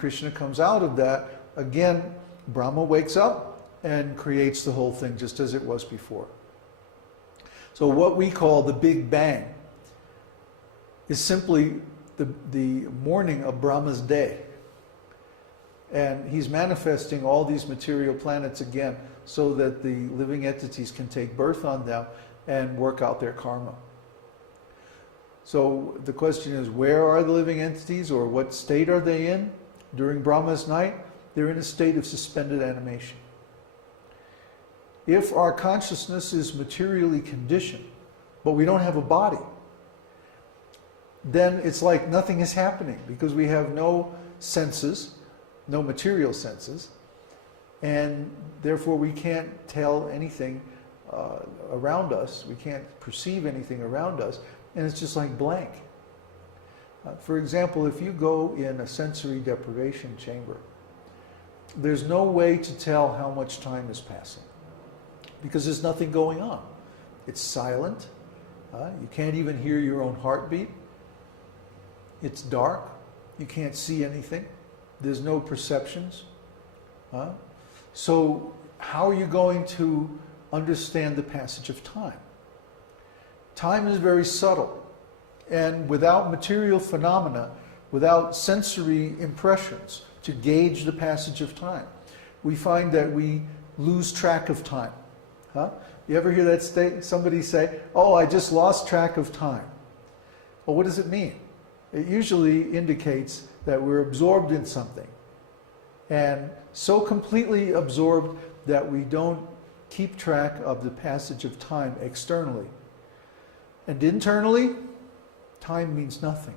Krishna comes out of that, again, Brahma wakes up and creates the whole thing just as it was before. So what we call the Big Bang is simply the morning of Brahma's day. And he's manifesting all these material planets again so that the living entities can take birth on them and work out their karma. So the question is, where are the living entities, or what state are they in during Brahma's night? They're in a state of suspended animation. If our consciousness is materially conditioned, but we don't have a body, then it's like nothing is happening, because we have no senses, no material senses, and therefore we can't tell anything around us, we can't perceive anything around us, and it's just like blank. For example, if you go in a sensory deprivation chamber, there's no way to tell how much time is passing, because there's nothing going on. It's silent, you can't even hear your own heartbeat, it's dark, you can't see anything, there's no perceptions. So how are you going to understand the passage of time? Time is very subtle, and without material phenomena, without sensory impressions to gauge the passage of time, we find that we lose track of time. You ever hear that somebody say, "Oh, I just lost track of time"? Well, what does it mean? It usually indicates that we're absorbed in something, and so completely absorbed that we don't keep track of the passage of time externally. And internally, time means nothing.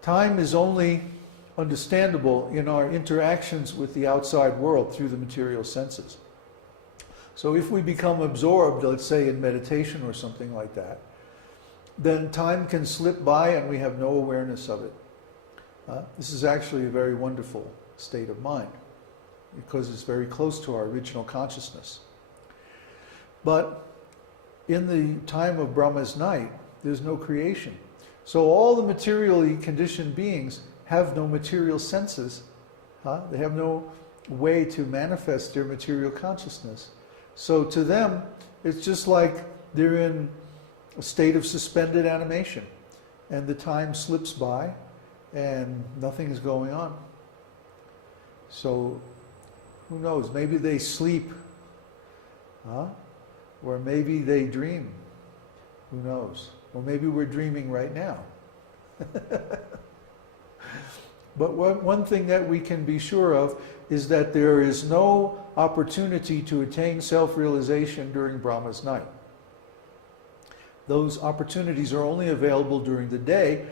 Time is only understandable in our interactions with the outside world through the material senses. So if we become absorbed, let's say in meditation or something like that, then time can slip by and we have no awareness of it. This is actually a very wonderful state of mind, because it's very close to our original consciousness. But in the time of Brahma's night, there's no creation. So all the materially conditioned beings have no material senses. They have no way to manifest their material consciousness. So to them, it's just like they're in a state of suspended animation, and the time slips by and nothing is going on. So who knows, maybe they sleep, or maybe they dream, who knows, or maybe we're dreaming right now. But one thing that we can be sure of is that there is no opportunity to attain self-realization during Brahma's night. Those opportunities are only available during the day,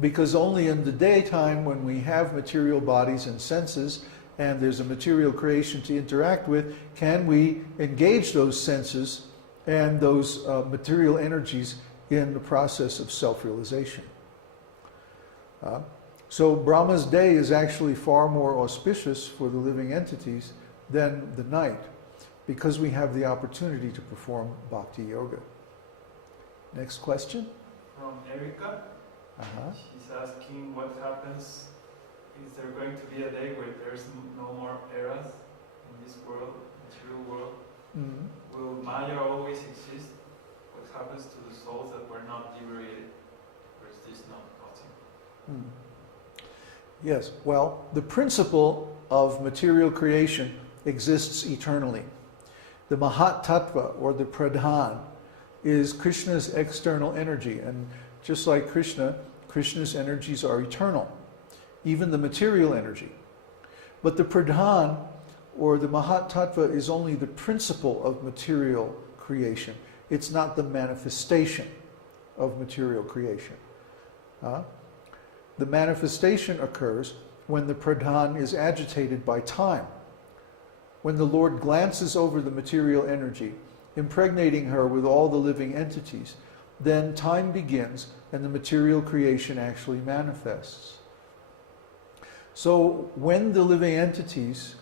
because only in the daytime, when we have material bodies and senses, and there's a material creation to interact with, can we engage those senses and those material energies in the process of self-realization. So Brahma's day is actually far more auspicious for the living entities than the night, because we have the opportunity to perform bhakti yoga. Next question? From Erica. She's asking what happens, is there going to be a day where there's no more eras in this world, material world? Will Maya always exist? What happens to the souls that were not liberated? Or is this not possible? Yes, well, the principle of material creation exists eternally. The Mahat Tattva, or the Pradhan, is Krishna's external energy, and just like Krishna's energies are eternal, even the material energy. But the Pradhan, or the Mahat Tattva, is only the principle of material creation. It's not the manifestation of material creation. The manifestation occurs when the Pradhan is agitated by time. When the Lord glances over the material energy, impregnating her with all the living entities, then time begins and the material creation actually manifests. So when the living entities,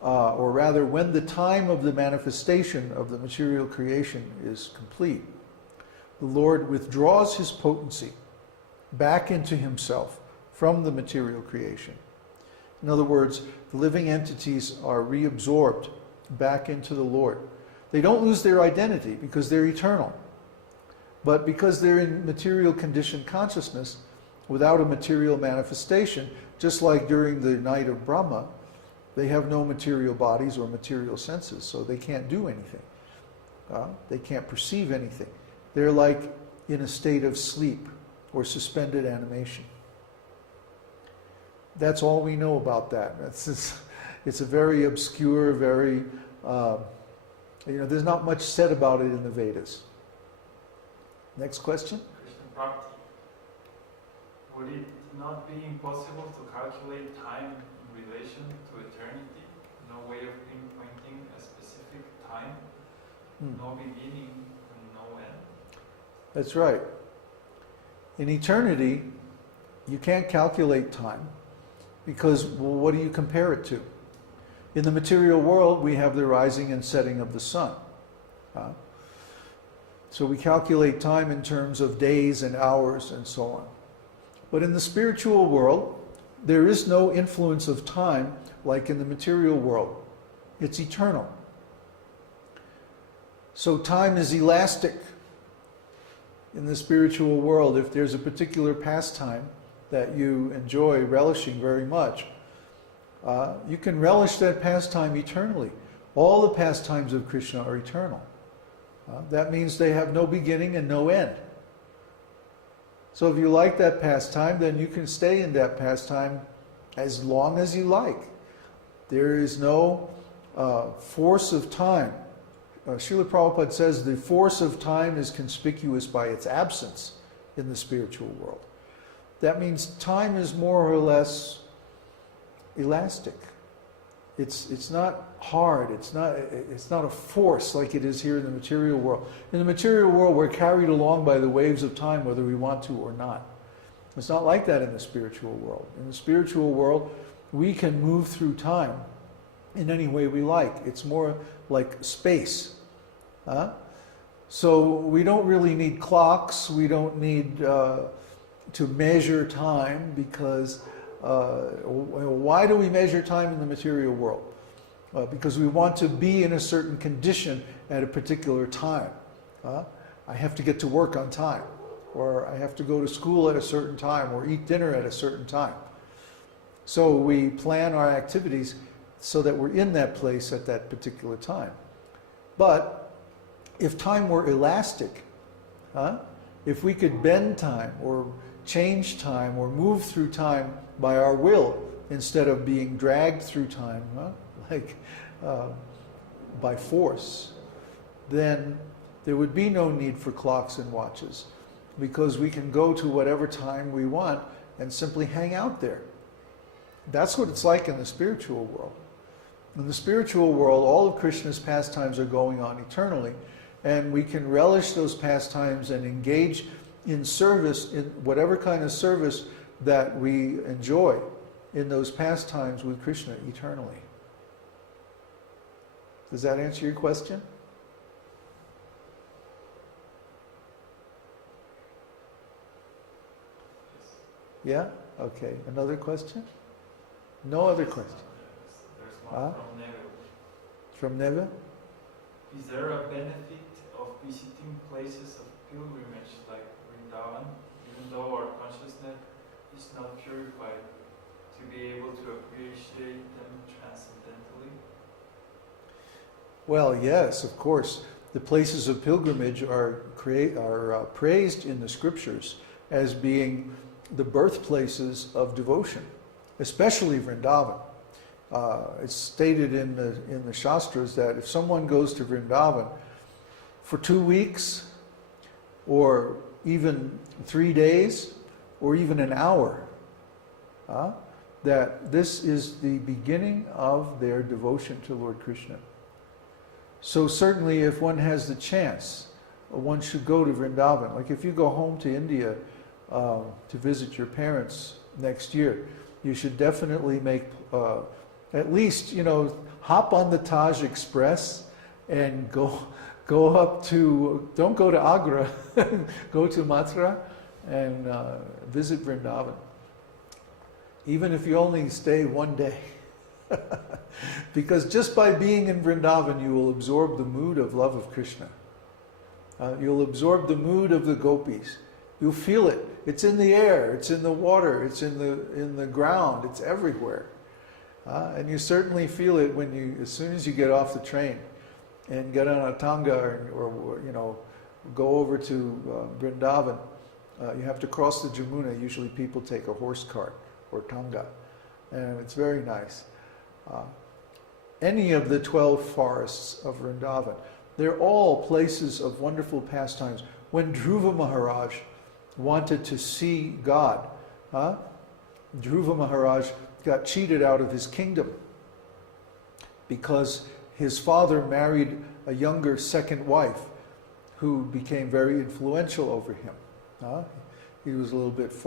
or rather when the time of the manifestation of the material creation is complete, the Lord withdraws his potency back into himself from the material creation. In other words, the living entities are reabsorbed back into the Lord. They don't lose their identity because they're eternal. But because they're in material conditioned consciousness, without a material manifestation, just like during the night of Brahma, they have no material bodies or material senses, so they can't do anything. They can't perceive anything. They're like in a state of sleep or suspended animation. That's all we know about that. It's a very obscure, very, there's not much said about it in the Vedas. Next question? Krishna Bhakti. Would it not be impossible to calculate time in relation to eternity? No way of pinpointing a specific time? No beginning and no end? That's right. In eternity, you can't calculate time because, well, what do you compare it to? In the material world, we have the rising and setting of the sun. So we calculate time in terms of days and hours and so on. But in the spiritual world, there is no influence of time like in the material world. It's eternal. So time is elastic. In the spiritual world, if there's a particular pastime that you enjoy relishing very much, you can relish that pastime eternally. All the pastimes of Krishna are eternal. That means they have no beginning and no end. So if you like that pastime, then you can stay in that pastime as long as you like. There is no force of time. Srila Prabhupada says the force of time is conspicuous by its absence in the spiritual world. That means time is more or less elastic. It's not hard. It's not a force like it is here in the material world. In the material world, we're carried along by the waves of time whether we want to or not. It's not like that in the spiritual world. In the spiritual world, we can move through time in any way we like. It's more like space. So we don't really need clocks. We don't need to measure time because why do we measure time in the material world? Because we want to be in a certain condition at a particular time. I have to get to work on time, or I have to go to school at a certain time, or eat dinner at a certain time. So we plan our activities so that we're in that place at that particular time. But if time were elastic, if we could bend time or change time or move through time by our will instead of being dragged through time by force, then there would be no need for clocks and watches because we can go to whatever time we want and simply hang out there. That's what it's like in the spiritual world. In the spiritual world, all of Krishna's pastimes are going on eternally, and we can relish those pastimes and engage in service, in whatever kind of service that we enjoy in those pastimes with Krishna eternally. Does that answer your question? Yeah? Okay. Another question? No other question. There's one From Neva? Is there a benefit of visiting places of pilgrimage like Vrindavan, even though our consciousness is not purified, to be able to appreciate them transcendentally? Well, yes, of course. The places of pilgrimage are praised in the scriptures as being the birthplaces of devotion, especially Vrindavan. It's stated in the Shastras that if someone goes to Vrindavan for 2 weeks, or even 3 days, or even an hour, that this is the beginning of their devotion to Lord Krishna. So certainly if one has the chance, one should go to Vrindavan. Like if you go home to India to visit your parents next year, you should definitely make, at least, hop on the Taj Express and go up to, don't go to Agra, go to Mathura and visit Vrindavan. even if you only stay one day. Because just by being in Vrindavan, you will absorb the mood of love of Krishna. You'll absorb the mood of the gopis. You'll feel it. It's in the air, it's in the water, it's in the ground, it's everywhere. And you certainly feel it when as soon as you get off the train and get on a tanga or go over to Vrindavan. You have to cross the Jamuna. Usually people take a horse cart or tanga, and it's very nice. Any of the 12 forests of Vrindavan, they're all places of wonderful pastimes. When Dhruva Maharaj wanted to see God, Dhruva Maharaj got cheated out of his kingdom because his father married a younger second wife who became very influential over him. He was a little bit